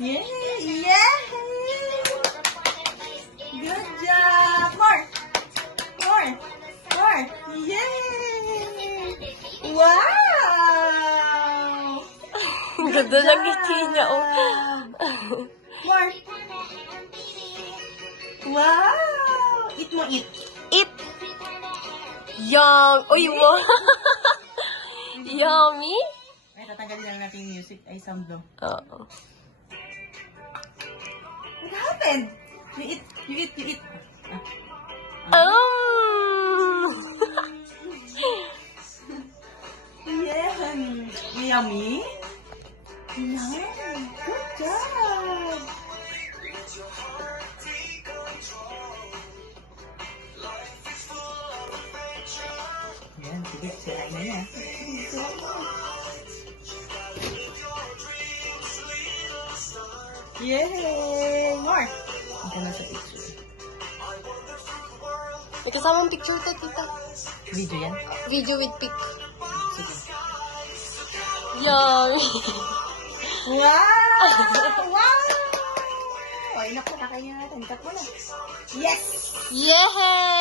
Yay! Yay! Good job! More! More! More! Yay! Wow! Ang ganda ng ngiti niya, oh. More! Wow! Eat mo, eat. Eat! Yum! Uy, wow! Yummy! Ay, tatanggalin lang natin yung music. Ay, sound daw. Oo. What happened? You eat, you eat, you eat. Oh! Yeah. Yummy. Yum. Good job. Yan, sige, sirain na yan. Yay! More! Ito na sa picture. May kasamang picture ka, tita. Video yan? Video with pic. Sige. Yummy! Wow! Wow! Ay, naku, kakainin natin. Cut mo na. Yes! Yay!